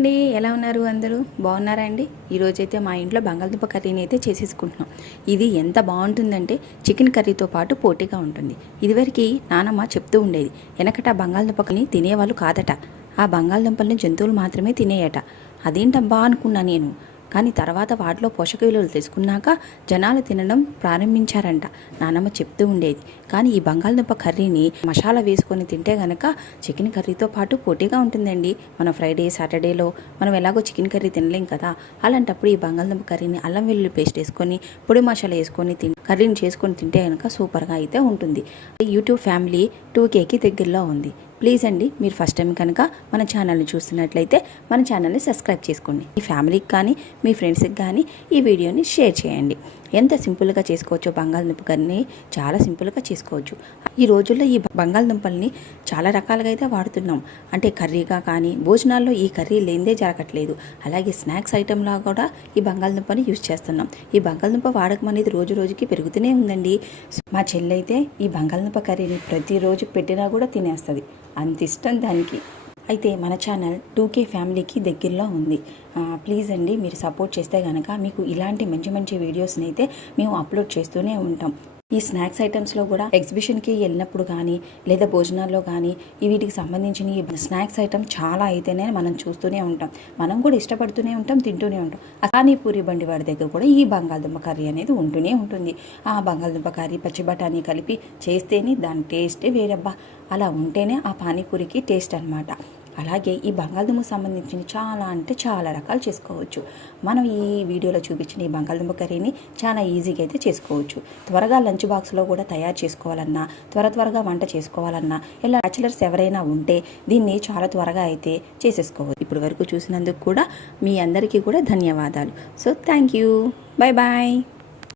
అండి, ఎలా ఉన్నారు? అందరూ బాగున్నారా అండి? ఈరోజైతే మా ఇంట్లో బంగాళదుంప కర్రీని అయితే చేసేసుకుంటున్నాం. ఇది ఎంత బాగుంటుందంటే చికెన్ కర్రీతో పాటు పోటీగా ఉంటుంది. ఇదివరకు నానమ్మ చెప్తూ ఉండేది, వెనకట బంగాళదుంపని తినేవాళ్ళు కాదట, ఆ బంగాళదుంపల్ని జంతువులు మాత్రమే తినేయట. అదేంటబ్బా అనుకున్నా నేను. కానీ తర్వాత వాటిలో పోషక విలువలు తెలుసుకున్నాక జనాలు తినడం ప్రారంభించారంట. నానమ్మ చెప్తూ ఉండేది. కానీ ఈ బంగాళదుంప కర్రీని మసాలా వేసుకొని తింటే కనుక చికెన్ కర్రీతో పాటు పోటీగా ఉంటుందండి. మన ఫ్రైడే సాటర్డేలో మనం ఎలాగో చికెన్ కర్రీ తినలేం కదా, అలాంటప్పుడు ఈ బంగాళదుంప కర్రీని అల్లం వెల్లుల్లి పేస్ట్ వేసుకొని పొడి మసాలా వేసుకొని కర్రీని చేసుకొని తింటే కనుక సూపర్గా అయితే ఉంటుంది. యూట్యూబ్ ఫ్యామిలీ 2Kకి దగ్గరలో ఉంది. ప్లీజ్ అండి, మీరు ఫస్ట్ టైం కనుక మన ఛానల్ని చూస్తున్నట్లయితే మన ఛానల్ని సబ్స్క్రైబ్ చేసుకోండి. మీ ఫ్యామిలీకి కానీ మీ ఫ్రెండ్స్కి కానీ ఈ వీడియోని షేర్ చేయండి. ఎంత సింపుల్గా చేసుకోవచ్చో బంగాళదుంప కర్రీని చాలా సింపుల్గా చేసుకోవచ్చు. ఈ రోజుల్లో ఈ బంగాళదుంపల్ని చాలా రకాలుగా అయితే వాడుతున్నాం. అంటే కర్రీగా కానీ భోజనాల్లో ఈ కర్రీ లేనిదే జరగట్లేదు. అలాగే స్నాక్స్ ఐటెంలా కూడా ఈ బంగాళదుంపని యూజ్ చేస్తున్నాం. ఈ బంగాళదుంప వాడకం అనేది రోజు రోజుకి పెరుగుతూనే ఉందండి. మా చెల్లి అయితే ఈ బంగాళదుంప కర్రీని ప్రతిరోజు పెట్టినా కూడా తినేస్తుంది, అంత ఇష్టం దానికి. అయితే మన ఛానల్ 2K ఫ్యామిలీకి దగ్గరలో ఉంది. ప్లీజ్ అండి, మీరు సపోర్ట్ చేస్తే కనుక మీకు ఇలాంటి మంచి మంచి వీడియోస్ని అయితే మేము అప్లోడ్ చేస్తూనే ఉంటాం. ఈ స్నాక్స్ ఐటమ్స్లో కూడా ఎగ్జిబిషన్కి వెళ్ళినప్పుడు కానీ లేదా భోజనాల్లో కానీ వీటికి సంబంధించిన ఈ స్నాక్స్ ఐటమ్ చాలా అయితేనే మనం చూస్తూనే ఉంటాం, మనం కూడా ఇష్టపడుతూనే ఉంటాం, తింటూనే ఉంటాం. పానీపూరి బండి వాడి దగ్గర కూడా ఈ బంగాళదుంప కర్రీ అనేది ఉంటూనే ఉంటుంది. ఆ బంగాళదుంప కర్రీ పచ్చి బఠానీ కలిపి చేస్తేనే దాని టేస్టే వేరబ్బా. అలా ఉంటేనే ఆ పానీపూరికి టేస్ట్ అనమాట. అలాగే ఈ బంగాళదుంపకు సంబంధించిన చాలా అంటే చాలా రకాలు చేసుకోవచ్చు. మనం ఈ వీడియోలో చూపించిన ఈ బంగాళదుంప కర్రీని చాలా ఈజీగా అయితే చేసుకోవచ్చు. త్వరగా లంచ్ బాక్స్లో కూడా తయారు చేసుకోవాలన్నా, త్వరగా వంట చేసుకోవాలన్నా, ఇలా బ్యాచిలర్స్ ఎవరైనా ఉంటే దీన్ని చాలా త్వరగా అయితే చేసేసుకోవచ్చు. ఇప్పటి వరకు చూసినందుకు కూడా మీ అందరికీ కూడా ధన్యవాదాలు. So thank you, bye bye.